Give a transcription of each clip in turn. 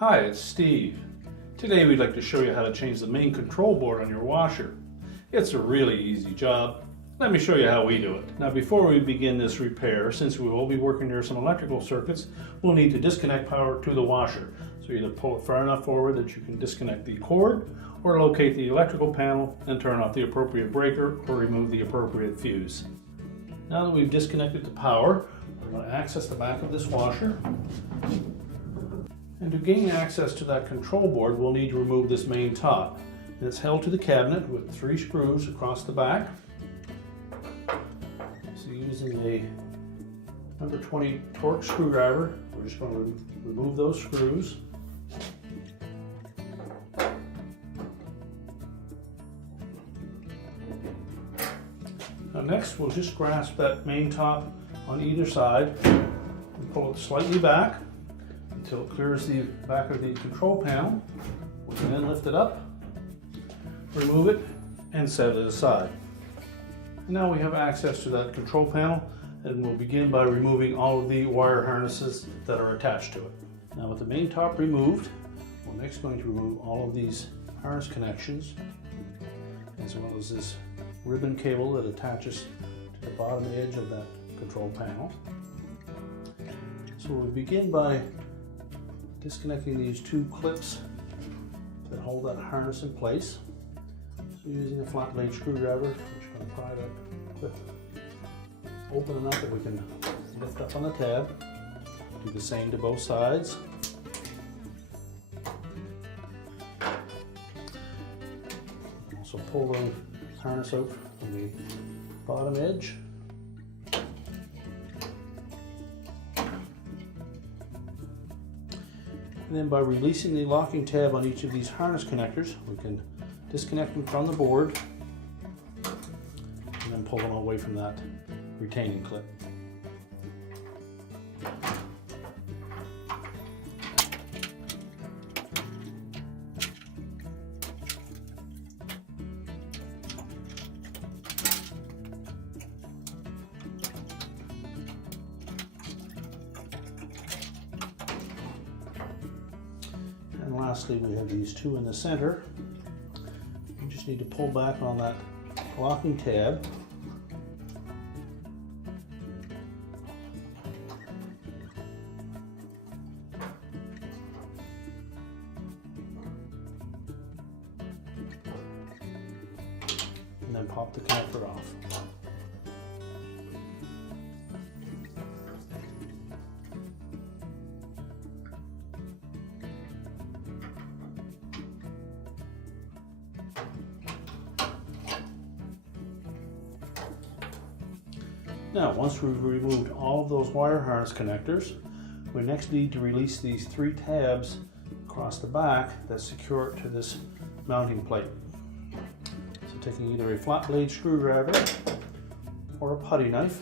Hi, it's Steve. Today we'd like to show you how to change the main control board on your washer. It's a really easy job. Let me show you how we do it. Now before we begin this repair, since we will be working near some electrical circuits, we'll need to disconnect power to the washer. So either pull it far enough forward that you can disconnect the cord, or locate the electrical panel and turn off the appropriate breaker or remove the appropriate fuse. Now that we've disconnected the power, we're going to access the back of this washer. And to gain access to that control board, we'll need to remove this main top. And it's held to the cabinet with 3 screws across the back. So using a number 20 Torx screwdriver, we're just going to remove those screws. Now next, we'll just grasp that main top on either side and pull it slightly back until it clears the back of the control panel. We can then lift it up, remove it, and set it aside. And now we have access to that control panel, and we'll begin by removing all of the wire harnesses that are attached to it. Now with the main top removed, we're next going to remove all of these harness connections, as well as this ribbon cable that attaches to the bottom edge of that control panel. So we'll begin by disconnecting these 2 clips that hold that harness in place. So using a flat blade screwdriver, we're just going to pry that clip open enough that we can lift up on the tab. Do the same to both sides. Also pull the harness out from the bottom edge. And then by releasing the locking tab on each of these harness connectors, we can disconnect them from the board and then pull them away from that retaining clip. And lastly, we have these 2 in the center. You just need to pull back on that locking tab. And then pop the connector off. Now, once we've removed all of those wire harness connectors, we next need to release these 3 tabs across the back that secure it to this mounting plate. So taking either a flat blade screwdriver or a putty knife,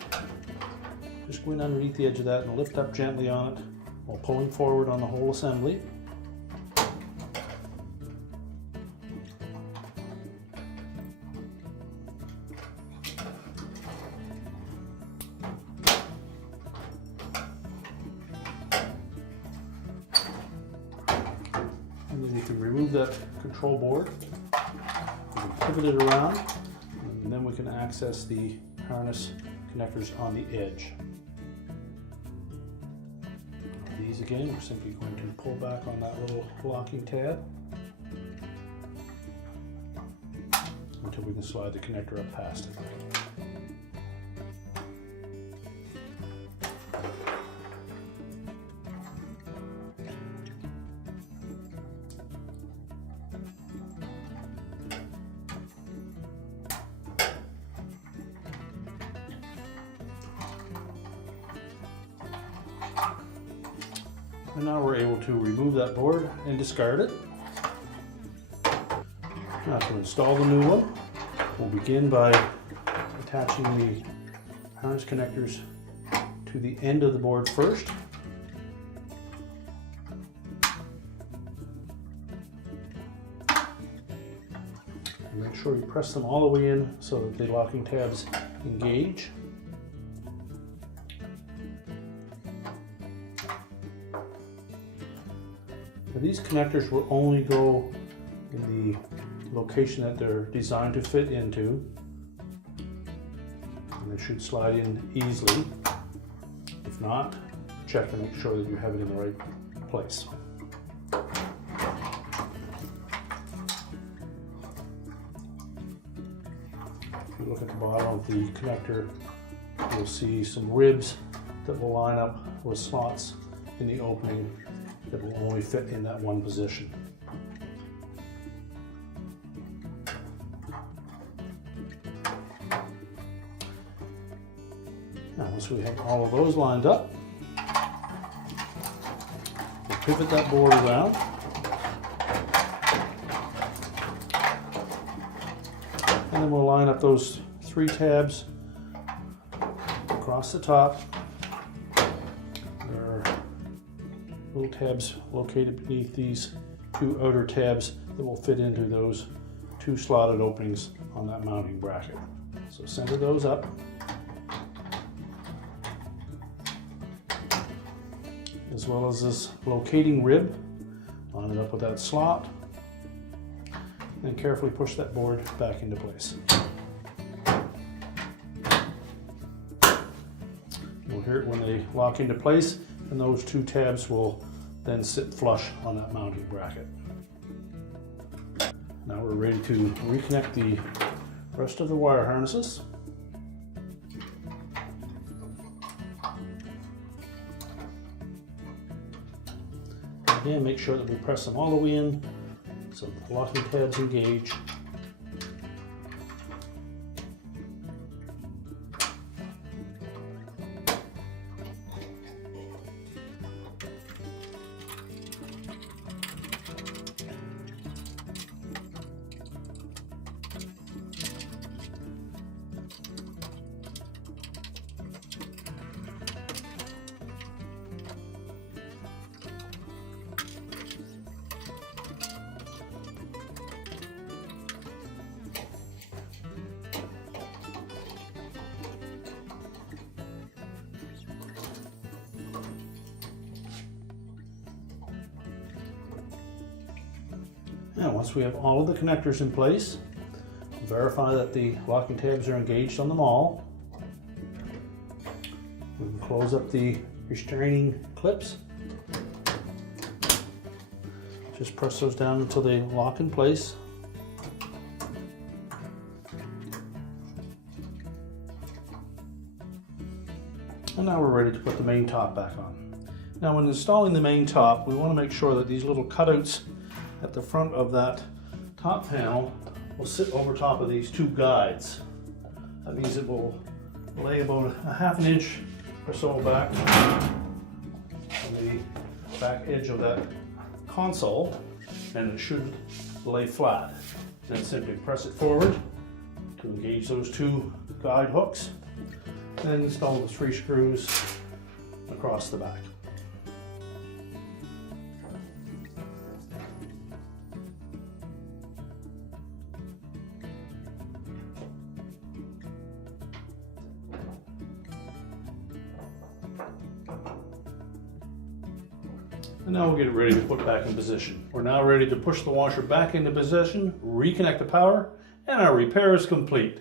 just go in underneath the edge of that and lift up gently on it while pulling forward on the whole assembly. And then you can remove that control board, you can pivot it around, and then we can access the harness connectors on the edge. These again, we're simply going to pull back on that little locking tab until we can slide the connector up past it. And now we're able to remove that board and discard it. Now to install the new one, we'll begin by attaching the harness connectors to the end of the board first. And make sure you press them all the way in so that the locking tabs engage. Now, these connectors will only go in the location that they're designed to fit into. And they should slide in easily. If not, check to make sure that you have it in the right place. If you look at the bottom of the connector, you'll see some ribs that will line up with slots in the opening that will only fit in that one position. Now, once we have all of those lined up, we'll pivot that board around. And then we'll line up those 3 tabs across the top. There are little tabs located beneath these 2 outer tabs that will fit into those 2 slotted openings on that mounting bracket. So center those up. As well as this locating rib, line it up with that slot, and carefully push that board back into place. You'll hear it when they lock into place, and those 2 tabs will then sit flush on that mounting bracket. Now we're ready to reconnect the rest of the wire harnesses. Again, make sure that we press them all the way in so the locking tabs engage. Now, once we have all of the connectors in place, verify that the locking tabs are engaged on them all. We can close up the restraining clips. Just press those down until they lock in place. And now we're ready to put the main top back on. Now, when installing the main top, we want to make sure that these little cutouts at the front of that top panel will sit over top of these 2 guides. That means it will lay about a ½ inch or so back on the back edge of that console, and it should lay flat. Then simply press it forward to engage those 2 guide hooks, and then install the 3 screws across the back. And now we'll get it ready to put back in position. We're now ready to push the washer back into position, reconnect the power, and our repair is complete.